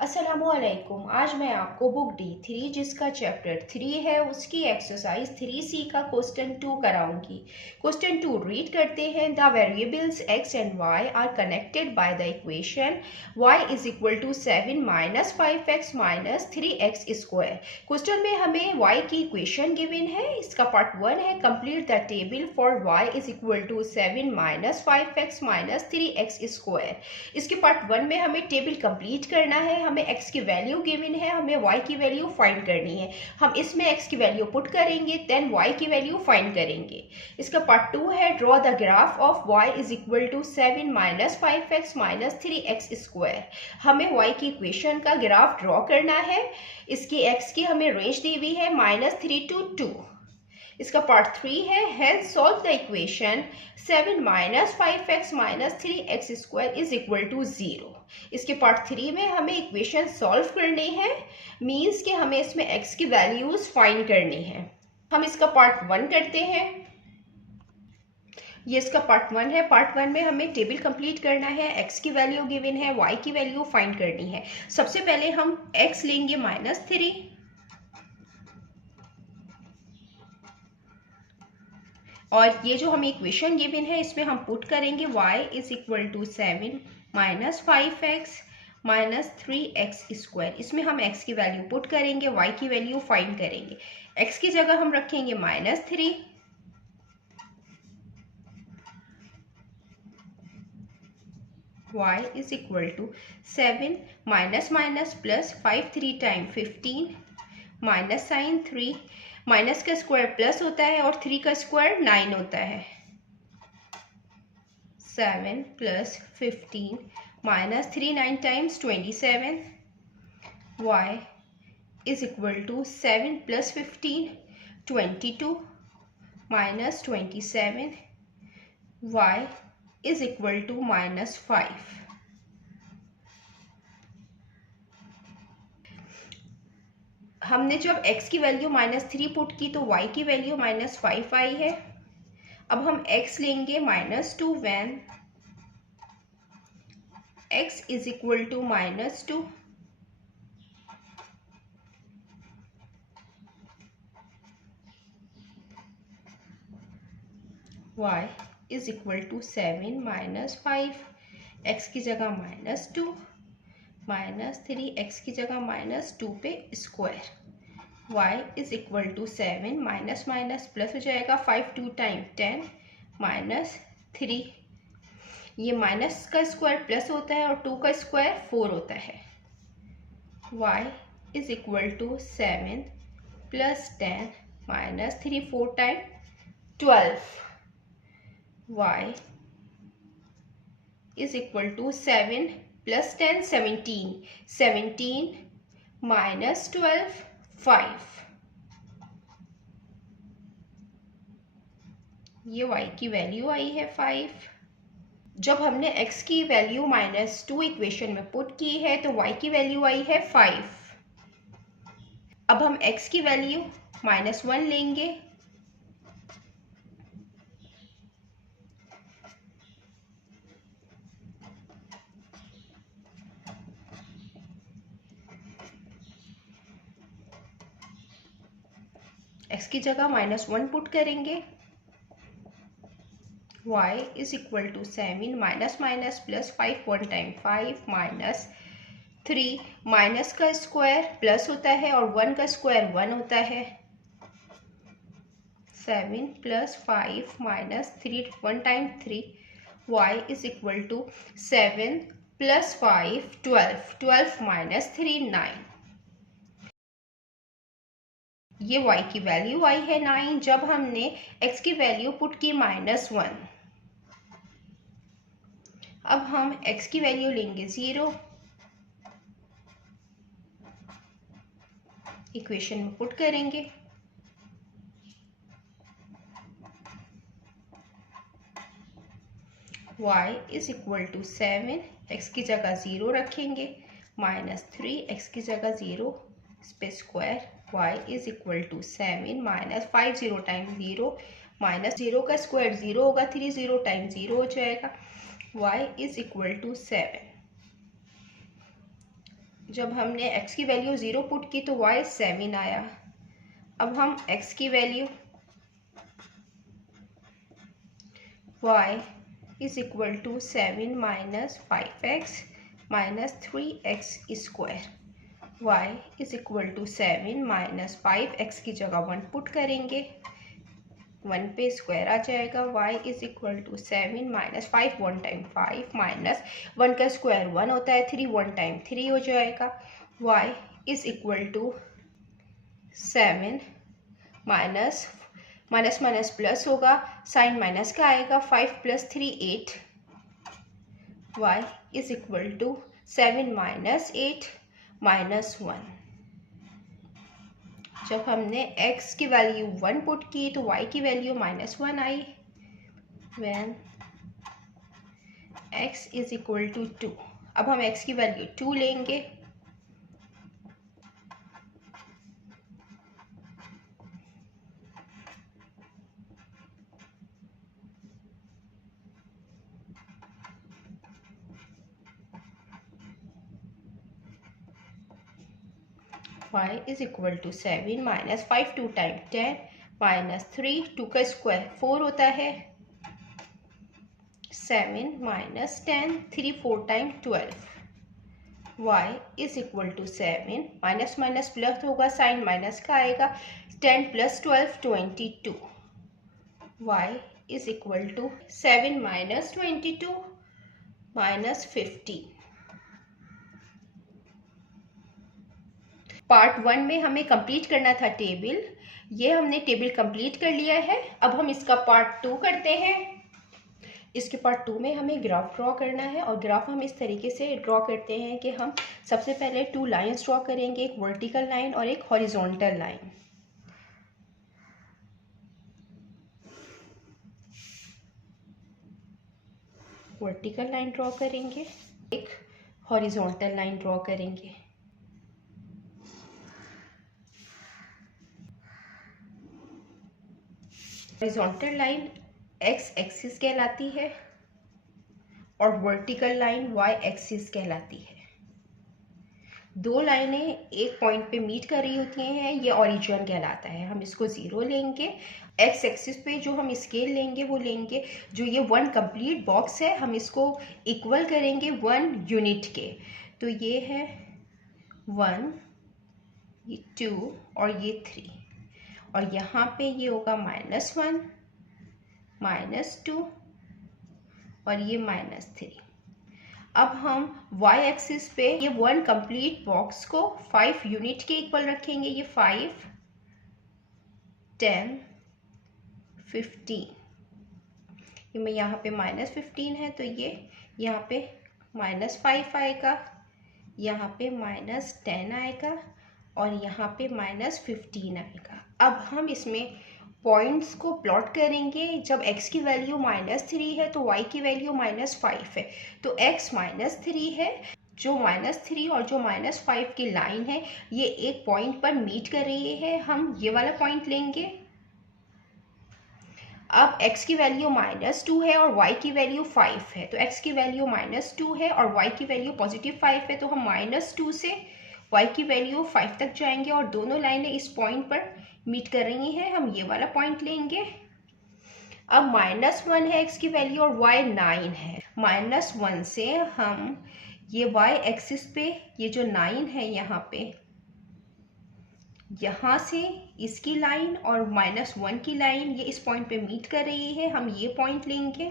अस्सलामुअलैकुम। आज मैं आपको बुक D3 जिसका चैप्टर 3 है उसकी एक्सरसाइज 3C का क्वेश्चन 2 कराऊंगी। क्वेश्चन 2 रीड करते हैं। The variables x and y are connected by the equation y is equal to 7 minus 5x minus 3x square. Question में हमें y की इक्वेशन गिवन है। इसका पार्ट 1 है complete the table for y is equal to 7 minus 5x minus 3x square. इसके part 1 में हमें table complete करना है। हमें x की वैल्यू गिवन है, हमें y की वैल्यू फाइंड करनी है। हम इसमें x की वैल्यू पुट करेंगे देन y की वैल्यू फाइंड करेंगे। इसका पार्ट 2 है draw the graph of y is equal to 7 minus 5x minus 3x square. हमें y की इक्वेशन का ग्राफ ड्रॉ करना है। इसकी x की हमें रेंज दी हुई है -3 to 2। इसका पार्ट 3 है hence solve the equation 7 minus 5x minus 3x square is equal to 0। इसके पार्ट 3 में हमें इक्वेशन सॉल्व करनी है, मीन्स कि हमें इसमें x की वैल्यूज फाइंड करनी है। हम इसका पार्ट 1 करते हैं। ये इसका पार्ट 1 है। पार्ट 1 में हमें टेबल कंप्लीट करना है, x की वैल्यू गिवन है, y की वैल्यू फाइंड करनी है। सबसे पहले हम x लेंगे -3 और ये जो हमें इक्वेशन गिवन है इसमें हम पुट करेंगे y is equal to 7 minus 5x minus 3x square. इसमें हम x की वैल्यू पुट करेंगे, y की वैल्यू फाइंड करेंगे। x की जगह हम रखेंगे -3 y is equal to 7 minus minus plus 5 3 time 15 minus sign 3 minus का स्क्वायर प्लस होता है और 3 का स्क्वायर 9 होता है। 7 plus 15 minus 3 9 times 27 y is equal to 7 plus 15 22 minus 27 y is equal to -5। हमने जब x की वैल्यू -3 पुट की तो y की वैल्यू -5 आई है। अब हम x लेंगे -2 when x is equal to -2 y is equal to 7 minus 5, x की जगह -2 -3 x की जगह -2 पे square y is equal to 7 minus minus plus हो जाएगा 5 2 टाइम 10 -3। ये माइनस का स्क्वायर प्लस होता है और 2 का स्क्वायर 4 होता है। y is equal to 7 plus 10 -3 4 time 12 y is equal to 7 plus 10 17 17 minus 12 5। ये y की वैल्यू आई है 5। जब हमने x की वैल्यू -2 इक्वेशन में पुट की है तो y की वैल्यू आई है 5। अब हम x की वैल्यू -1 लेंगे x की जगह -1 पुट करेंगे y is equal to 7 minus minus plus 5 1 time 5 minus 3 minus का स्क्वायर प्लस होता है और 1 का स्क्वायर 1 होता है। 7 plus 5 minus 3 1 time 3 y is equal to 7 plus 5 12 12 minus 3 9। ये y की वैल्यू आई है 9 जब हमने x की वैल्यू पुट की -1। अब हम x की वैल्यू लेंगे 0, इक्वेशन में पुट करेंगे y is equal to 7 x की जगह 0 रखेंगे -3 x की जगह 0 इस पे square y is equal to 7 minus 5 0 time 0 minus 0 का स्क्वायर 0 होगा 3 0 टाइम 0 हो जाएगा y इज इक्वल टू 7। जब हमने x की वैल्यू 0 पुट की तो y 7 आया। अब हम x की value y is equal to 7 minus 5x minus 3x square, y is equal to 7 minus 5x की जगह 1 पुट करेंगे, 1 पे स्क्वायर आ जाएगा। y is equal to 7 minus 5 1 time 5 minus 1 का स्क्वायर 1 होता है, 3 1 टाइम 3 हो जाएगा। y is equal to 7 minus minus minus plus होगा, साइन माइनस का आएगा, 5 plus 3 8, y is equal to 7 minus 8 minus 1। जब हमने x की वैल्यू 1 पुट की तो y की वैल्यू -1 आई। When x is equal to 2, अब हम x की वैल्यू 2 लेंगे। y is equal to 7 minus 5 2 time 10 minus 3 2 का स्क्वायर 4 होता है, 7 minus 10 3 4 time 12, y is equal to 7 minus minus plus होगा, साइन माइनस का आएगा, 10 plus 12 22, y is equal to 7 minus 22 minus 15। Part 1 में हमें कंप्लीट करना था टेबल, ये हमने टेबल कंप्लीट कर लिया है। अब हम इसका पार्ट 2 करते हैं। इसके पार्ट 2 में हमें ग्राफ ड्रॉ करना है, और ग्राफ हम इस तरीके से ड्रॉ करते हैं कि हम सबसे पहले 2 लाइंस ड्रॉ करेंगे, एक वर्टिकल लाइन और एक horizontal line. Vertical line draw करेंगे, एक हॉरिजॉन्टल लाइन ड्रॉ करेंगे। हॉरिजॉन्टल लाइन x एक्सिस कहलाती है और वर्टिकल लाइन y एक्सिस कहलाती है। दो लाइनें एक पॉइंट पे मीट कर रही होती हैं, ये ओरिजिन कहलाता है। हम इसको 0 लेंगे। x एक्सिस पे जो हम स्केल लेंगे वो लेंगे जो ये 1 कंप्लीट बॉक्स है, हम इसको इक्वल करेंगे 1 यूनिट के। तो ये है 1, ये 2 और ये 3, और यहाँ पे ये होगा -1 -2 और ये -3। अब हम y एक्सिस पे ये 1 कंप्लीट बॉक्स को 5 यूनिट के इक्वल रखेंगे। ये 5 10 15, ये में यहाँ पे -15 है तो ये यहाँ पे -5 आएगा, यहाँ पे -10 आएगा और यहाँ पे -15 आएगा। अब हम इसमें पॉइंट्स को प्लॉट करेंगे। जब x की वैल्यू -3 है तो y की वैल्यू -5 है, तो x -3 है। जो -3 और जो -5 की लाइन है ये एक पॉइंट पर मीट कर रही है, हम ये वाला पॉइंट लेंगे। अब x की वैल्यू -2 है और y की वैल्यू 5 है, तो x की वैल्यू -2 है और y की वैल्यू +5 है, तो हम -2 से y की वैल्यू 5 तक जाएंगे और दोनों लाइनें इस पॉइंट पर मीट कर रही हैं, हम ये वाला पॉइंट लेंगे। अब -1 है x की वैल्यू और y 9 है। -1 से हम ये y एक्सिस पे ये जो 9 है यहाँ से इसकी लाइन और -1 की लाइन ये इस पॉइंट पे मीट कर रही है, हम ये पॉइंट लेंगे।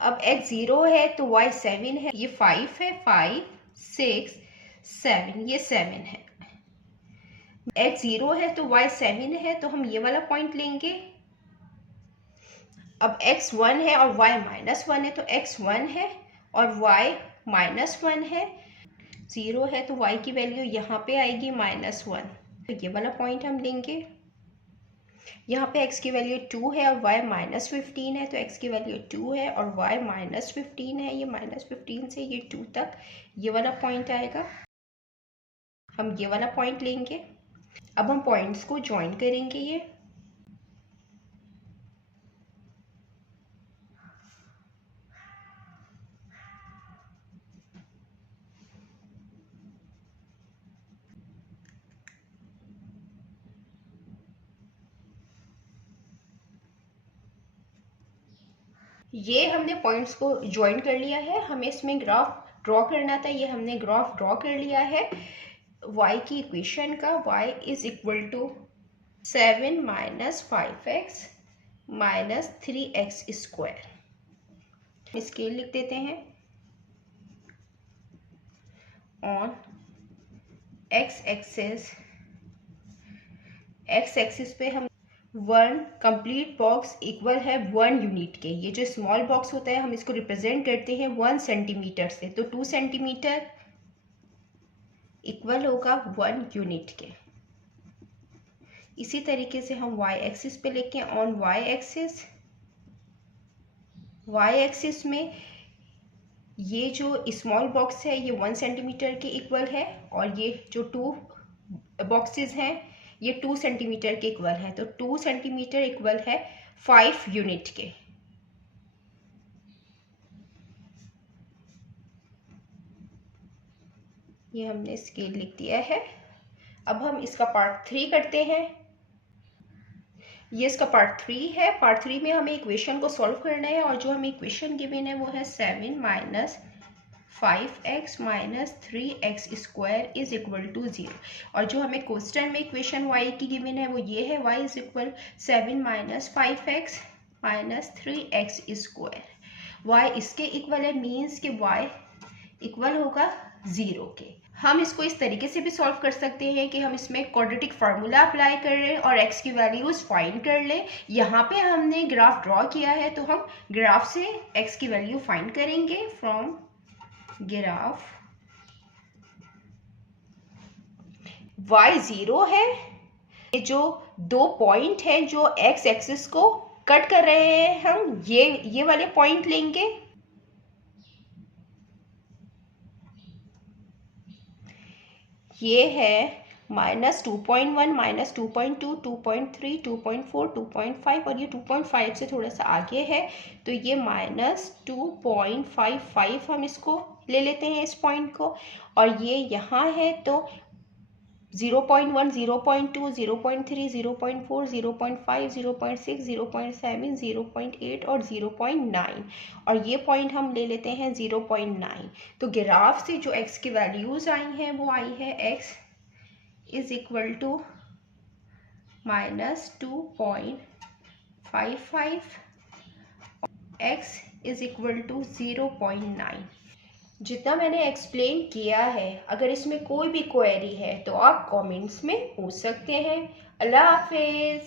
अब x 0 है तो y 7 है, ये 5 है, 5 6 7, ये 7 है। x 0 है तो y 7 है, तो हम ये वाला पॉइंट लेंगे। अब x 1 है और y -1 है, तो x 1 है और y -1 है। 0 है तो y की वैल्यू यहाँ पे आएगी -1, तो ये वाला पॉइंट हम लेंगे। यहाँ पे x की वैल्यू 2 है और y -15 है, तो x की वैल्यू 2 है और y -15 है, ये -15 से ये 2 तक ये वाला पॉइंट आएगा, हम ये वाला पॉइंट लेंगे। अब हम पॉइंट्स को ज्वाइन करेंगे। ये ये हमने पॉइंट्स को ज्वाइन कर लिया है, हमें इसमें ग्राफ ड्रॉ करना था, ये हमने ग्राफ ड्रॉ कर लिया है। y की इक्वेशन का y is equal to 7 minus 5x minus 3x square. Scale लिख देते हैं। ऑन x एक्सिस पे हम 1 कंप्लीट बॉक्स इक्वल है 1 यूनिट के। ये जो स्मॉल बॉक्स होता है हम इसको रिप्रेजेंट करते हैं 1 सेंटीमीटर से, तो 2 सेंटीमीटर इक्वल होगा 1 यूनिट के। इसी तरीके से हम y एक्सिस पे लेके ऑन y एक्सिस में ये जो स्मॉल बॉक्स है ये 1 सेंटीमीटर के इक्वल है, और ये जो 2 बॉक्सेस हैं ये 2 सेंटीमीटर के इक्वल है, तो 2 सेंटीमीटर इक्वल है 5 यूनिट के। ये हमने स्केल लिख दिया है। अब हम इसका पार्ट 3 करते हैं। ये इसका पार्ट 3 है। पार्ट 3 में हमें इक्वेशन को सॉल्व करना है, और जो हमें इक्वेशन गिवन है वो है 7 minus 5x minus 3x square is equal to 0। और जो हमें क्वेश्चन में इक्वेशन y की गिवन है वो ये है, y is equal 7 minus 5x minus 3x square. y इसके इक्वल है, मीन्स कि y इक्वल होगा 0 के। हम इसको इस तरीके से भी सॉल्व कर सकते हैं कि हम इसमें क्वाड्रेटिक फार्मूला अप्लाई कर रहे हैं और x की वैल्यूज फाइंड कर लें। यहाँ पे हमने ग्राफ ड्रॉ किया है तो हम ग्राफ से x की वैल्यू फाइंड करेंगे। फ्रॉम ग्राफ y 0 है। ये जो 2 पॉइंट हैं जो x एक्सिस को कट कर रहे हैं, हम ये वाले पॉइंट लेंगे। ये है माइनस 2.1 माइनस 2.2 2.3 2.4 2.5 और ये 2.5 से थोड़ा सा आगे है, तो ये माइनस 2.55 हम इसको ले लेते हैं इस पॉइंट को। और ये यहाँ है तो 0.1 0.2 0.3 0.4 0.5 0.6 0.7 0.8 और 0.9, और ये पॉइंट हम ले लेते हैं 0.9। तो ग्राफ से जो x की वैल्यूज आई हैं वो आई है x is equal to minus 2.55, x is equal to 0.9। जितना मैंने एक्सप्लेन किया है, अगर इसमें कोई भी क्वेरी है तो आप कमेंट्स में पूछ सकते हैं। अल्लाह हाफिज़।